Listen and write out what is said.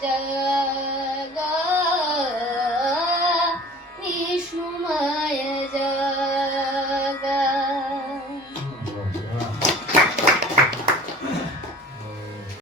Jaya.